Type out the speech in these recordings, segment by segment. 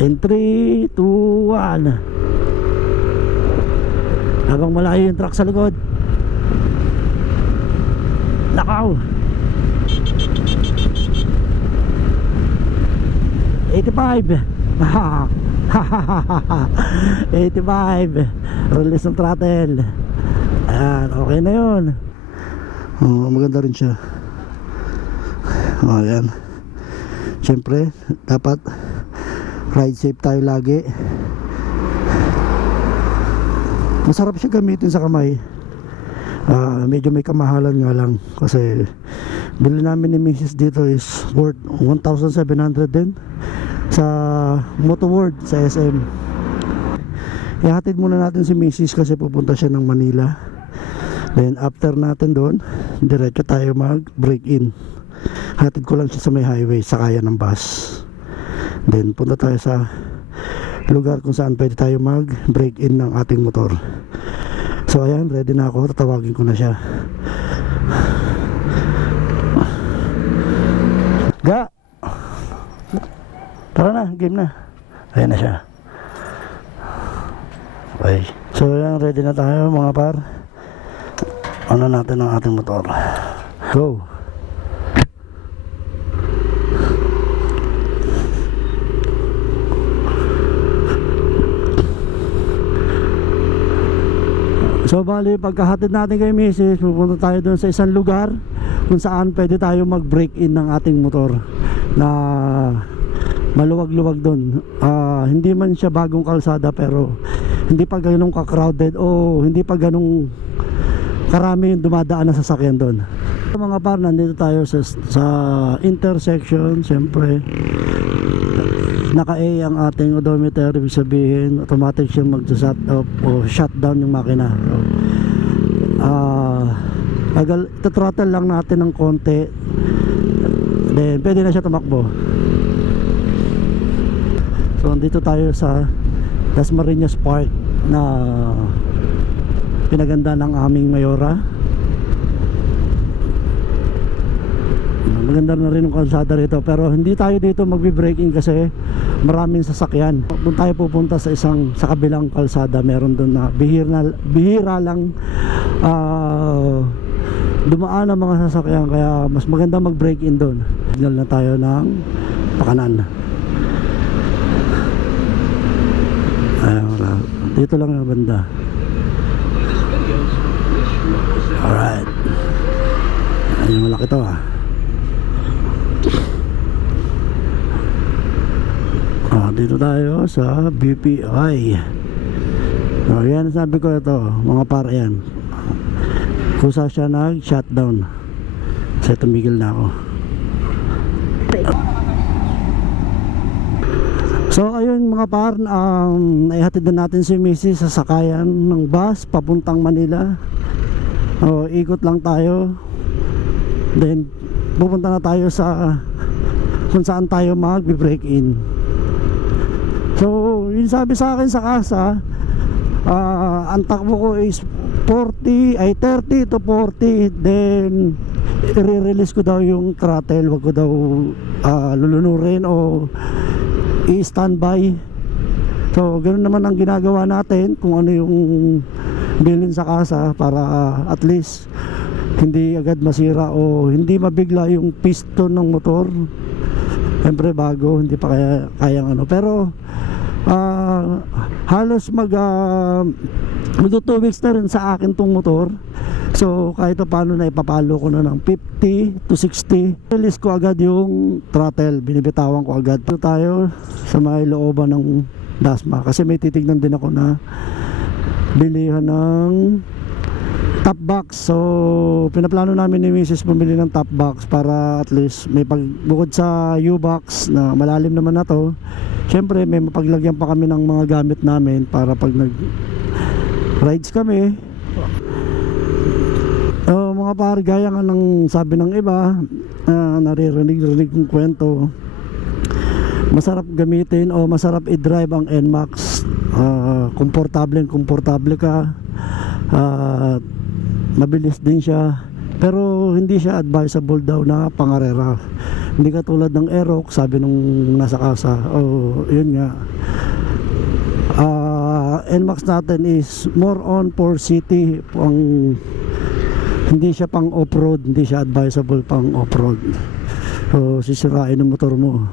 In 3, 2, 1. Habang malayo yung truck sa likod. Nakaw. 85. 85. Release ng throttle. Ayan, okay na yun. Maganda rin siya. Ayan. Siyempre, dapat ride safe tayo lagi. Masarap siya gamitin sa kamay. Medyo may kamahalan nga lang kasi bili namin ni Mrs. dito is worth 1,700 din sa Moto World sa SM. Ihatid muna natin si Mrs. kasi pupunta siya ng Manila. Then after natin doon, diretso tayo mag break in. Hatid ko lang siya sa may highway, sakaya ng bus. Then punta tayo sa lugar kung saan pwede tayo mag break in ng ating motor. So ayan, ready na ako, tatawagin ko na siya. Ga! Tara na, game na. Ayan na siya. Okay. So ayan, ready na tayo mga par. Ano natin ang ating motor. Go! So bali, pagkahatid natin kay Mrs., pupunta tayo doon sa isang lugar kung saan pwede tayo mag-break in ng ating motor na maluwag-luwag doon. Hindi man siya bagong kalsada pero hindi pa ganun ka-crowded o hindi pa ganun karami yung dumadaan na sasakyan doon. Mga par, nandito tayo sa intersection. Siyempre naka-A ang ating odometer, ibig sabihin automatic siyang mag-shut off o shutdown yung makina. Throttle lang natin ng konti, then pwede na siya tumakbo. So andito tayo sa Dasmariñas Park na pinaganda ng aming mayora. Maganda na rin ang kalsada rito, pero hindi tayo dito magbe-braking kasi maraming sasakyan. Kung tayo pupunta sa kabilang kalsada, meron doon na bihira lang dumaan ang mga sasakyan, kaya mas maganda mag-break in doon. Signal na tayo ng pakanan. Dito lang yung banda. Alright. Ayun, malaki to . Dito tayo sa BPI. Yan, sabi ko ito mga par, yan kusa siya nag-shutdown kasi tumigil na ako. So ayun mga par, naihatid na natin si Mrs. sa sakayan ng bus papuntang Manila. Ikot lang tayo, then pupunta na tayo sa kung saan tayo mag-break in. So yung sabi sa akin sa kasa, ang takbo ko is 30 to 40, then i-release ko daw yung throttle, wag ko daw lulunurin o i-standby. So ganoon naman ang ginagawa natin kung ano yung bilin sa kasa, para at least hindi agad masira o hindi mabigla yung piston ng motor. Siyempre bago, hindi pa kayang ano, pero halos magto 2 weeks na rin sa akin tong motor. So kahit paano na ipapalo ko na ng 50 to 60, release ko agad yung throttle, binibitawan ko agad. Dito tayo sa may looban ng Dasma kasi may titignan din ako na bilihan ng top box. So pinaplano namin ni Mrs. bumili ng top box para at least may bukod sa U-box na malalim naman na to, syempre may mapaglagyan pa kami ng mga gamit namin para pag nag rides kami. Mga par, gaya nga ng sabi ng iba, naririnig kong kwento, masarap gamitin o masarap i-drive ang NMAX. Komportable ka, mabilis din siya, pero hindi siya advisable daw na pangarera. Hindi katulad ng Aerox, sabi nung nasa kasa. Yun nga. NMAX natin is more on for city, hindi siya pang off-road, hindi siya advisable pang off-road. So sisirain ang motor mo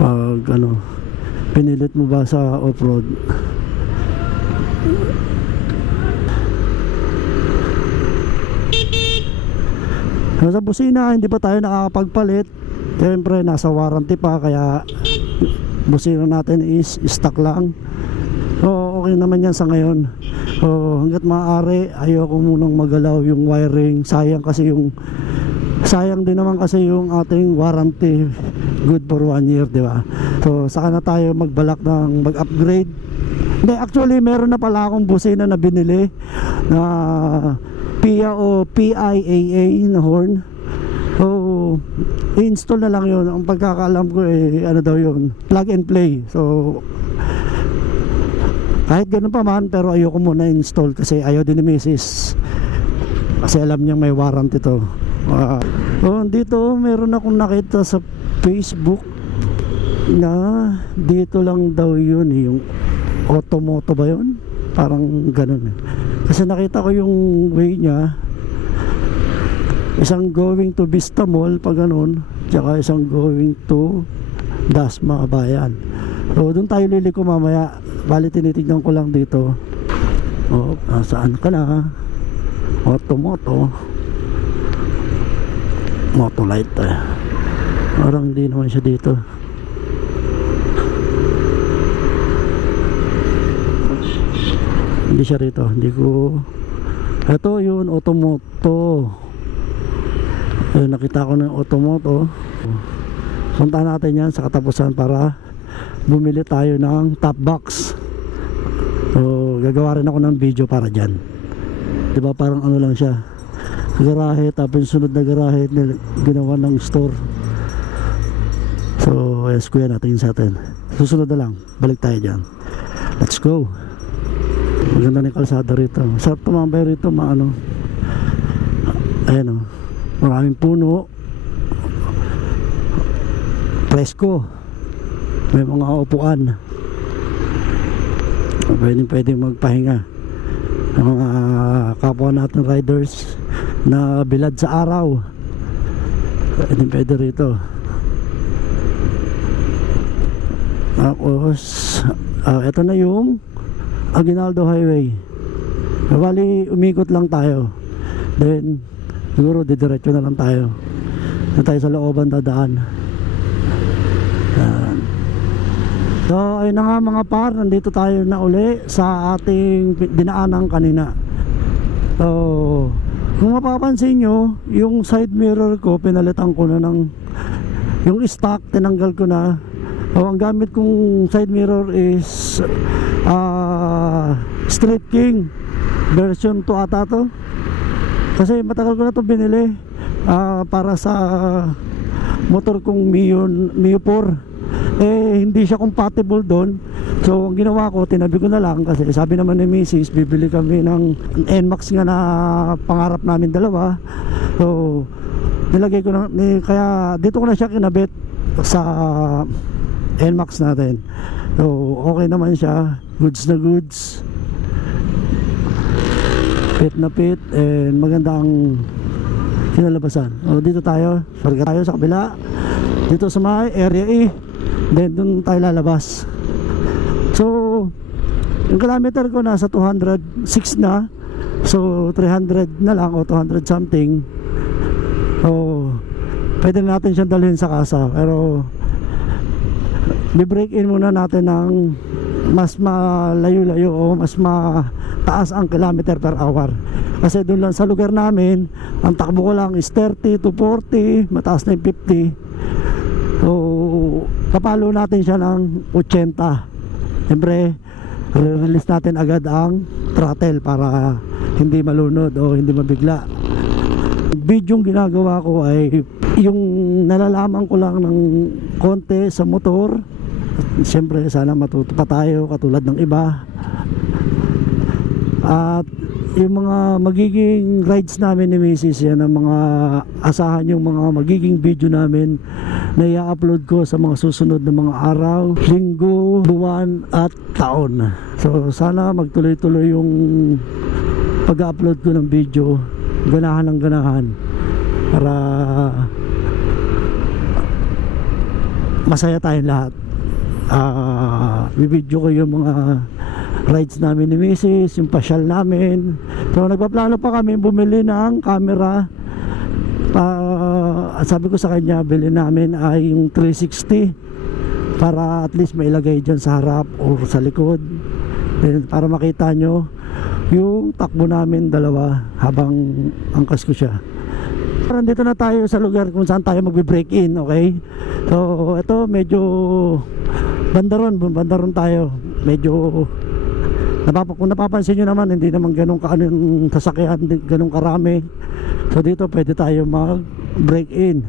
pag pinilit mo ba sa off-road. Sa busina hindi pa tayo nakakapagpalit, siyempre nasa warranty pa, kaya busina natin is stock lang. So okay naman yan sa ngayon. So hanggat maaari ayoko munang magalaw yung wiring, sayang din naman kasi yung ating warranty, good for 1 year, di ba? So saka na tayo magbalak ng mag-upgrade. Hindi, actually meron na pala akong busina na binili na PIA o PIAA na horn. So i-install na lang yun. Ang pagkakaalam ko daw yun, plug and play. So kahit ganun pa man, pero ayoko muna install kasi ayaw din ni Mrs. Kasi alam niya may warranty to. Dito meron akong nakita sa Facebook na dito lang daw yun, yung Automoto ba yun? Parang ganun. Kasi nakita ko yung way niya, isang going to Vista Mall pa ganun, tsaka isang going to Dasma Bayan. So doon tayo liliko mamaya. Bali tinitignan ko lang dito. Saan ka na? Automoto Motolite. Parang hindi naman siya dito. Hindi siya rito. Hindi ko. Ito yun, Automoto. Nakita ko na yung Automoto. Puntahan natin yan sa katapusan para bumili tayo ng top box. So gagawa rin ako ng video para dyan. Diba parang lang siya, garahe, tapos sunod na garahe ginawa ng store. So yes, kuya natin sa atin. Susunod na lang, balik tayo dyan. Let's go. Maganda na yung kalsada rito. Sarap tumambay rito, ayan maraming puno, presko, may mga upuan, pwedeng magpahinga ang mga kapwa natin riders na bilad sa araw. Pwede rito. Tapos ito na yung Aguinaldo Highway. Bali umikot lang tayo, then siguro didiretso na lang tayo sa looban dadaan. So ayun na nga mga par, nandito tayo na uli sa ating dinaanan kanina. So kung mapapansin nyo, yung side mirror ko pinalitan ko na ng yung stock, tinanggal ko na. So ang gamit kong side mirror is Street King version 2 ata to. Kasi matagal ko na to binili para sa motor kong Mio 4. Hindi siya compatible doon. So ang ginawa ko, tinabi ko na lang kasi sabi naman ni Mrs. bibili kami ng NMAX nga na pangarap namin dalawa. So nilagay ko na, kaya dito ko na siya kinabit sa NMAX natin. So okay naman siya, goods na goods, fit na fit, and maganda ang kinalabasan. Dito tayo, sarga tayo sa kabila, dito sa may area E, then dun tayo lalabas. So yung kilometer ko nasa 206 na, so 300 na lang o 200 something. So pwede natin siyang dalhin sa kasa, pero bi-break in muna natin ng mas malayo-layo o mas mataas ang kilometer per hour. Kasi doon lang sa lugar namin, ang takbo ko lang is 30 to 40, mataas na yung 50. So papalo natin siya ng 80. Siyempre re-release natin agad ang throttle para hindi malunod o hindi mabigla. Video yung ginagawa ko ay yung nalalaman ko lang ng konti sa motor. Siyempre sana matuto pa tayo katulad ng iba. At yung mga magiging rides namin ni Mrs. yan ang mga asahan yung mga magiging video namin na i-upload ko sa mga susunod na mga araw, linggo, buwan at taon. So sana magtuloy-tuloy yung pag-upload ko ng video, ganahan ng ganahan para masaya tayong lahat. Bibidyo ko yung mga rides namin ni Mrs., yung pasyal namin. So nagpaplano pa kami bumili ng camera. Sabi ko sa kanya bili namin ay yung 360 para at least mailagay dyan sa harap o sa likod. Then, para makita nyo yung takbo namin dalawa habang angkas ko siya. Nandito na tayo sa lugar kung saan tayo magbe-break in, okay? So ito medyo bandaron tayo. Medyo kung napapansin nyo naman, hindi naman ganun kaanong sasakyan, ganun karami. So dito pwede tayo mag-break in.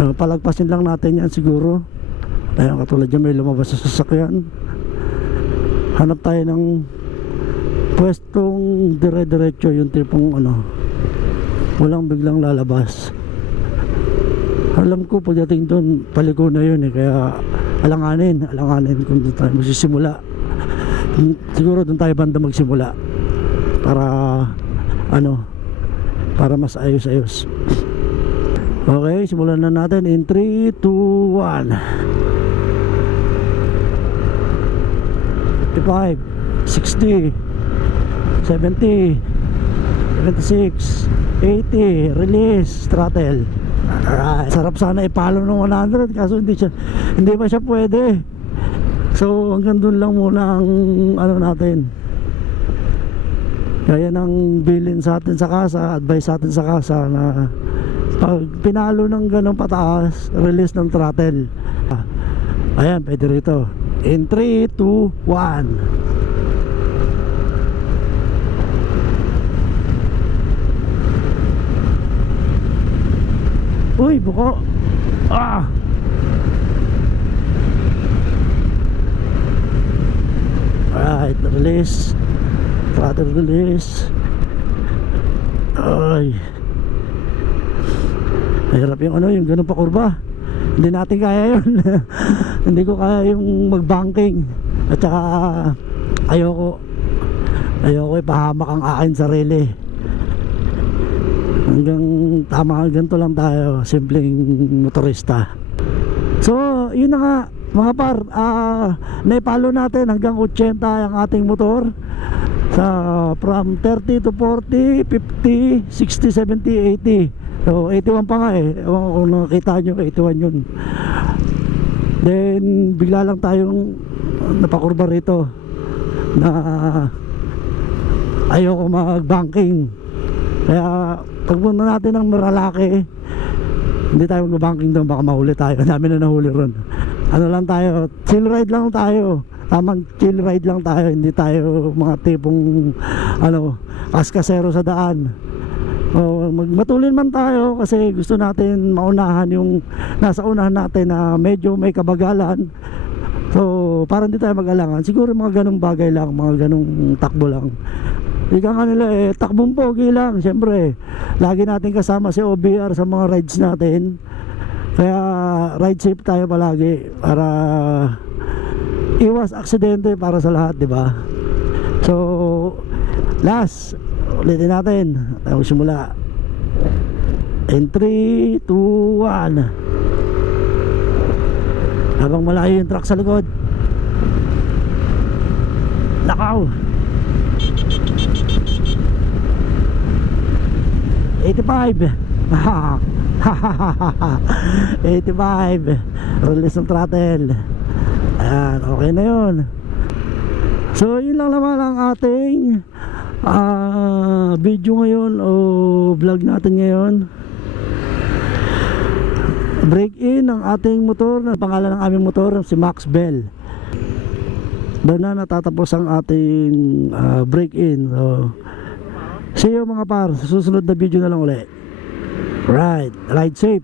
Palagpasin lang natin yan siguro. Ayan, katulad dyan may lumabas sa sasakyan. Hanap tayo ng pwestong dire-diretso, yung tipong walang biglang lalabas. Alam ko pagdating doon paliko na yun kaya alanganin kung doon tayo magsisimula. Siguro doon tayo banda magsimula para para mas ayos. Okay, simulan na natin in 3, 2, 1. 55, 60, 70, 76, 80, release, throttle. Alright, sarap sana ipalo ng 100 kaso hindi pa siya pwede. So hanggang dun lang muna ang natin. Kaya nang bilin sa atin sa kasa, advice sa atin sa kasa na pag pinalo ng ganong pataas, release ng throttle. Ayan, pwede rito. In 3, 2, 1. Uy, buko. Alright, release. Throttle release. Ay. Mahirap yung yung ganun pa kurba. Hindi natin kaya yun. Hindi ko kaya yung mag-banking. At saka ayoko ipahamak ang aking sarili. Hanggang ganito lang tayo, simpleng motorista. So yun na nga mga par, naipalo natin hanggang 80 ang ating motor. From 30 to 40, 50, 60, 70, 80. So 81 pa nga ewan ko kung nakita nyo, 81 yun. Then bigla lang tayong napakurba rito na ayoko mag-banking. Kaya pagpunta natin ng Meralaki, hindi tayo mag-banking doon, baka mahuli tayo. Dami na nahuli ron. Lang tayo, chill ride lang tayo. Tamang chill ride lang tayo. Hindi tayo mga tipong kaskasero sa daan. Matulin man tayo kasi gusto natin maunahan yung nasa unahan natin na medyo may kabagalan. So para hindi tayo mag-alangan, siguro mga ganong bagay lang, mga ganong takbo lang. Ika nga nila takbong pogi lang. Siyempre lagi natin kasama si OBR sa mga rides natin. Kaya ride safe tayo palagi para iwas aksidente para sa lahat, di ba? So last, ulitin natin. Tayo simula. In 3, 2, 1. Habang malayo yung truck sa likod. Nakaw. 85. 85. Release ng throttle. Ayan, okay na yun. So yun lang naman ang ating video ngayon o vlog natin ngayon. Break in ang ating motor. Pangalan ng aming motor si Max Bell. Doon na natatapos ang ating break in. So see you mga par, sa susunod na video na lang ulit. Right, ride safe.